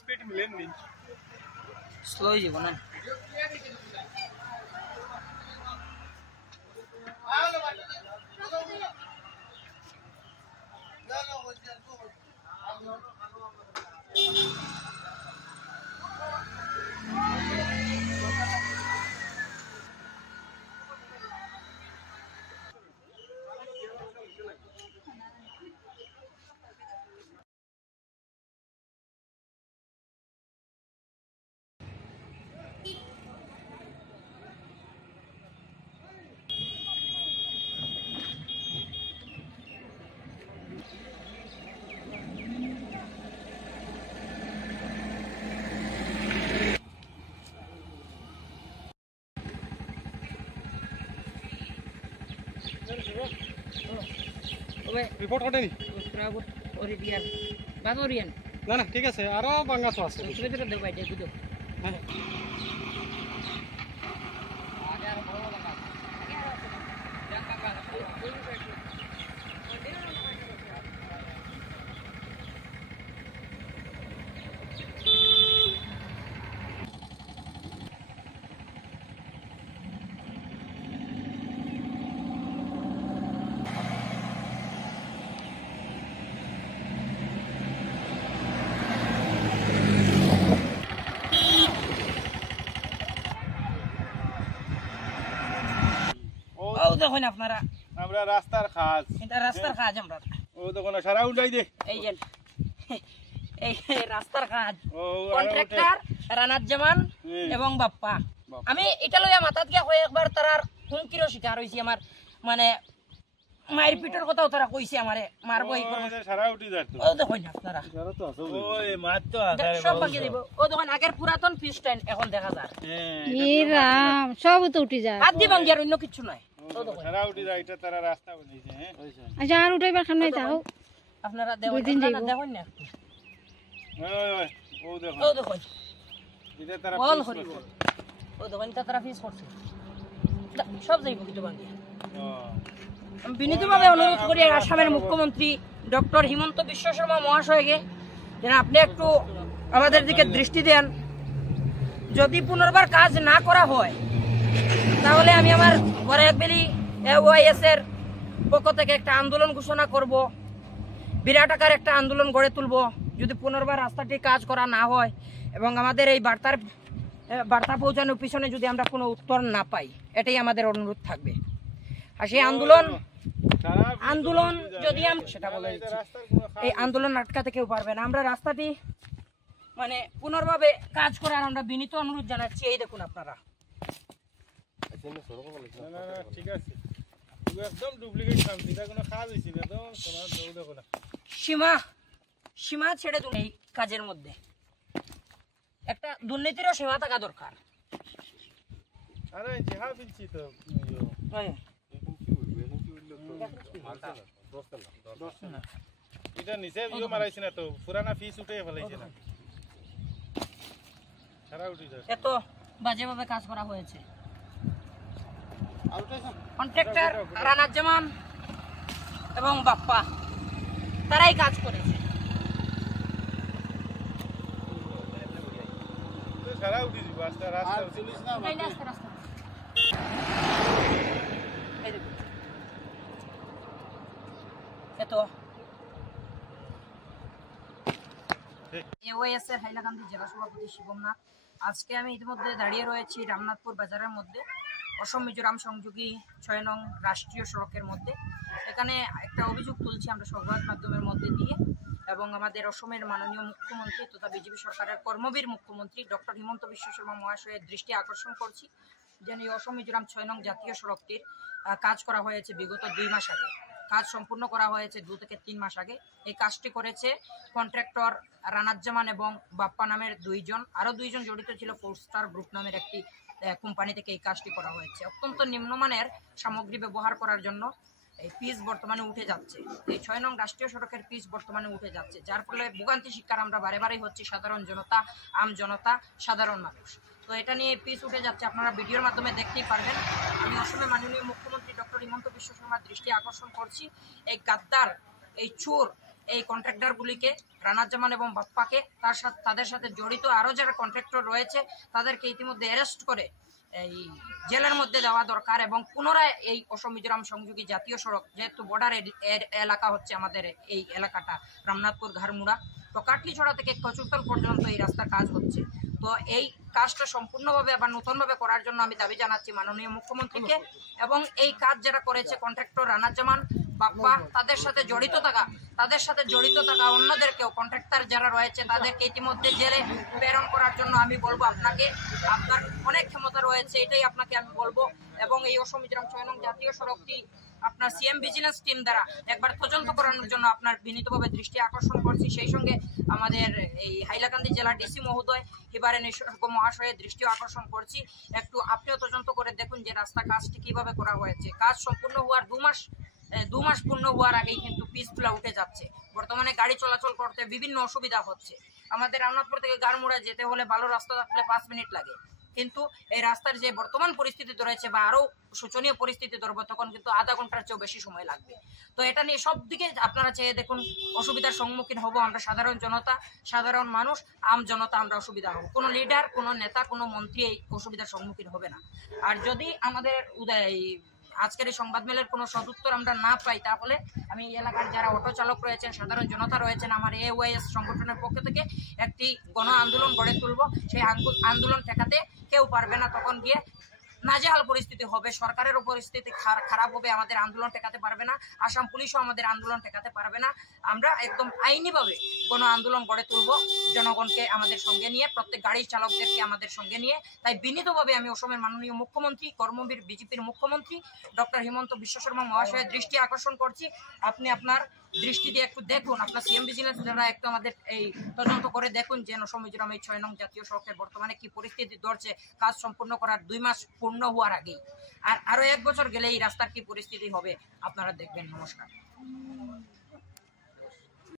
Speed মিলেন নি slow যাব না রিপোর্ট করেনি ওরিয়ান বাদ ওরিয়ান না না ঠিক আছে আরো বাঙ্গাস আছে তুমি তো দেব ভাই দেখো হ্যাঁ ও দেখুন আপনারা আমরা রাস্তার খাজ এটা রাস্তার কাজ আমরা ও দেখুন সারা উল্টাই দে এই যে এই রাস্তার কাজ কন্ট্রাক্টর রানাত জামান এবং বাপ্পা আমি এটা লইয়া মাথাত গিয়া হয়ে একবার তারার হুমকিরও শিকার হইছি আমার মানে মায়ের পিঠের কথাও তারা কইছে আমারে মারবো এই করবো সারা উঠি যাচ্ছে ও দেখুন আপনারা ওই মাছ তো সব ভাঙিয়ে দিব ও দেখুন আগের পুরাতন ফিস স্ট্যান্ড এখন দেখা যায় এই রাম সব তো উঠি যায় হাত দিয়ে ভাঙিয়ে আর অন্য কিছু নয় সারা উঠি যায় এটা তারা রাস্তা বানাইছে হ্যাঁ আচ্ছা আর উঠাইবার খান নাই তাও আপনারা দেখুন না দেখুন না ওই ও দেখুন ও দেখুন এটা তারা বল হরি বল ও দেখুন এটা তারা ফিস করছে সব যাইব কিছু ভাঙিয়ে আমি বিনীতভাবে অনুরোধ করি আসামের মুখ্যমন্ত্রী ডক্টর হিমন্ত বিশ্ব শর্মা মহাশয়কে যেন আপনি একটু আমাদের দিকে দৃষ্টি দেন যদি পুনর্বার কাজ না করা হয় তাহলে আমি আমার বরাকবেলি ওআইএস এর পক্ষ থেকে একটা আন্দোলন ঘোষণা করব বিরাট আকার একটা আন্দোলন গড়ে তুলব যদি পুনর্বার রাস্তাটি কাজ করা না হয় এবং আমাদের এই বার্তা পৌঁছানোর পিছনে যদি আমরা কোনো উত্তর না পাই এটাই আমাদের অনুরোধ থাকবে আর সেই আন্দোলন যদি আমি সেটা বলে দিচ্ছি এই আন্দোলন আটকাতে কেউ পারবে না আমরা রাস্তাটি মানে পুনর্ভাবে কাজ করার আমরা বিনীত অনুরোধ জানাচ্ছি এই দেখুন আপনারা ঠিক আছে একদম ডুপ্লিকেট কাম এটা কোনো কাজ হইছে না তো তোমার দৌড় দেখো না সীমা ছেড়ে দিন এই কাজের মধ্যে একটা দুর্নীতিরও সীমা থাকা দরকার আরে জিহা বিলছি তো এটা নিচে ভিউ মারাইছে না তো পুরানা ফিস উঠে ফেলাইছে না সারা উঠে যায় এত বাজেভাবে কাজ করা হয়েছে কন্ট্রাক্টর রানাত জামান এবং বাপ্পা তারাই কাজ করেছে সারা উঠে যাব রাস্তা রাস্তা চলিস না রাস্তা এই দেখুন এত ওএস এর হাইলাকান্দি জেলা সভাপতি শিবমনাথ আজকে আমি ইতিমধ্যে দাঁড়িয়ে রয়েছি রামনাথপুর বাজারের মধ্যে অসম মিজোরাম সংযোগী 6 নং রাষ্ট্রীয় সড়কের মধ্যে এখানে একটা অভিযোগ তুলছি আমরা সংবাদ মাধ্যমের মধ্যে দিয়ে এবং আমাদের অসমের মাননীয় মুখ্যমন্ত্রী তথা বিজেপি সরকারের কর্মবীর মুখ্যমন্ত্রী ডক্টর হিমন্ত বিশ্ব শর্মা মহাশয়ের দৃষ্টি আকর্ষণ করছি যেন এই অসম মিজোরাম 6 নং জাতীয় সড়কটির কাজ করা হয়েছে বিগত 2 মাস আগে কাজ সম্পূর্ণ করা হয়েছে 2 থেকে 3 মাস আগে এই কাজটি করেছে কন্ট্রাক্টর রানাত জামান এবং বাপ্পা নামের 2 জন আরো 2 জন জড়িত ছিল 4 স্টার গ্রুপ নামের একটি কোম্পানি থেকে এই কাজটি করা হয়েছে অত্যন্ত নিম্নমানের সামগ্রী ব্যবহার করার জন্য এই পিচ বর্তমানে উঠে যাচ্ছে এই 6 নং রাষ্ট্রীয় সড়কের পিচ বর্তমানে উঠে যাচ্ছে যার ফলে ভোগান্তি শিকার আমরা বারে বারেই হচ্ছে সাধারণ জনতা আম জনতা সাধারণ মানুষ তো এটা নিয়ে পিচ উঠে যাচ্ছে আপনারা ভিডিওর মাধ্যমে দেখতেই পারবেন আমি অসমের মাননীয় মুখ্যমন্ত্রী ডক্টর হিমন্ত বিশ্ব শর্মার দৃষ্টি আকর্ষণ করছি এই গাদ্দার এই চোর এই কন্ট্রাক্টরগুলিকে, রানাজ্জামান এবং বাপ্পাকে, তাদের সাথে জড়িত আরও যারা কন্ট্রাক্টর রয়েছে তাদেরকে ইতিমধ্যে অ্যারেস্ট করে এই জেলের মধ্যে দেওয়া দরকার এবং পুনরায় এই অসম মিজোরাম সংযোগী জাতীয় সড়ক, যেহেতু বর্ডার এলাকা হচ্ছে আমাদের এই এলাকাটা রামনাথপুর ঘাড়মুড়া, তো কাটলিছড়া থেকে কচুরতল পর্যন্ত এই রাস্তার কাজ হচ্ছে। তো এই কাজটা সম্পূর্ণভাবে আবার নতুনভাবে করার জন্য আমি দাবি জানাচ্ছি মাননীয় মুখ্যমন্ত্রীকে, এবং এই কাজ যারা করেছে কন্ট্রাক্টর রানাজ্জামান বাপ্পা, তাদের সাথে জড়িত থাকা অন্যদেরকেও, কন্ট্রাক্টর যারা রয়েছে তাদেরকে ইতিমধ্যে জেলে প্রেরণ করার জন্য আমি বলবো আপনাকে, আপনার অনেক ক্ষমতা রয়েছে, এটাই আপনাকে আমি বলবো। এবং এই অসম মিজোরাম 6 নং জাতীয় সড়কটি আপনার সিএম ভিজিলেন্স টিম দ্বারা একবার তদন্ত করানোর জন্য আপনার বিনীতভাবে দৃষ্টি আকর্ষণ করছি। সেই সঙ্গে আমাদের এই হাইলাকান্দি জেলার ডিসি মহোদয় হিবারে নিসর্গ মহাশয়ের দৃষ্টিও আকর্ষণ করছি, একটু আপনিও তদন্ত করে দেখুন যে রাস্তা কাজটি কিভাবে করা হয়েছে। কাজ সম্পূর্ণ হওয়ার 2 মাস পূর্ণ হওয়ার আগেই কিন্তু পিচগুলা উঠে যাচ্ছে। বর্তমানে গাড়ি চলাচল করতে বিভিন্ন অসুবিধা হচ্ছে। আমাদের রামনাথপুর থেকে গাড়মুড়া যেতে হলে ভালো রাস্তা থাকলে 5 মিনিট লাগে, কিন্তু এই রাস্তার যে বর্তমান পরিস্থিতি রয়েছে বা আরো শোচনীয় পরিস্থিতি ধরবে তখন কিন্তু আধা ঘন্টার চেয়েও বেশি সময় লাগবে। তো এটা নিয়ে সব দিকে আপনারা চেয়ে দেখুন, অসুবিধার সম্মুখীন হব আমরা সাধারণ জনতা, সাধারণ মানুষ, আম জনতা আমরা অসুবিধা হব। কোনো লিডার, কোনো নেতা, কোনো মন্ত্রী এই অসুবিধার সম্মুখীন হবে না। আর যদি আমাদের আজকের এই সংবাদ মেলের কোনো সদুত্তর আমরা না পাই, তাহলে আমি এই এলাকার যারা অটো চালক রয়েছেন, সাধারণ জনতা রয়েছেন, আমার AYS সংগঠনের পক্ষ থেকে একটি গণ আন্দোলন গড়ে তুলব। সেই আন্দোলন ঠেকাতে কেউ পারবে না, তখন গিয়ে নাজেহাল পরিস্থিতি হবে, সরকারেরও পরিস্থিতি খারাপ হবে, আমাদের আন্দোলন ঠেকাতে পারবে না, আসাম পুলিশও আমাদের আন্দোলন ঠেকাতে পারবে না। আমরা একদম আইনিভাবে গণ আন্দোলন গড়ে তুলব, জনগণকে আমাদের সঙ্গে নিয়ে, প্রত্যেক গাড়ি চালকদেরকে আমাদের সঙ্গে নিয়ে। তাই বিনীতভাবে আমি অসমের মাননীয় মুখ্যমন্ত্রী, কর্মবীর বিজেপির মুখ্যমন্ত্রী ডক্টর হিমন্ত বিশ্ব শর্মা মহাশয়ের দৃষ্টি আকর্ষণ করছি, আপনি আপনার দৃষ্টি দিয়ে একটু দেখুন, আপনার সিএম ভিজিলেন্স যারা একটু আমাদের এই তদন্ত করে দেখুন যে অসম মিজোরাম এই 6 নং জাতীয় সড়কের বর্তমানে কি পরিস্থিতি ধরছে কাজ সম্পূর্ণ করার 2 মাস পূর্ণ হওয়ার আগেই। আর আরো 1 বছর গেলে এই রাস্তার কি পরিস্থিতি হবে আপনারা দেখবেন। নমস্কার।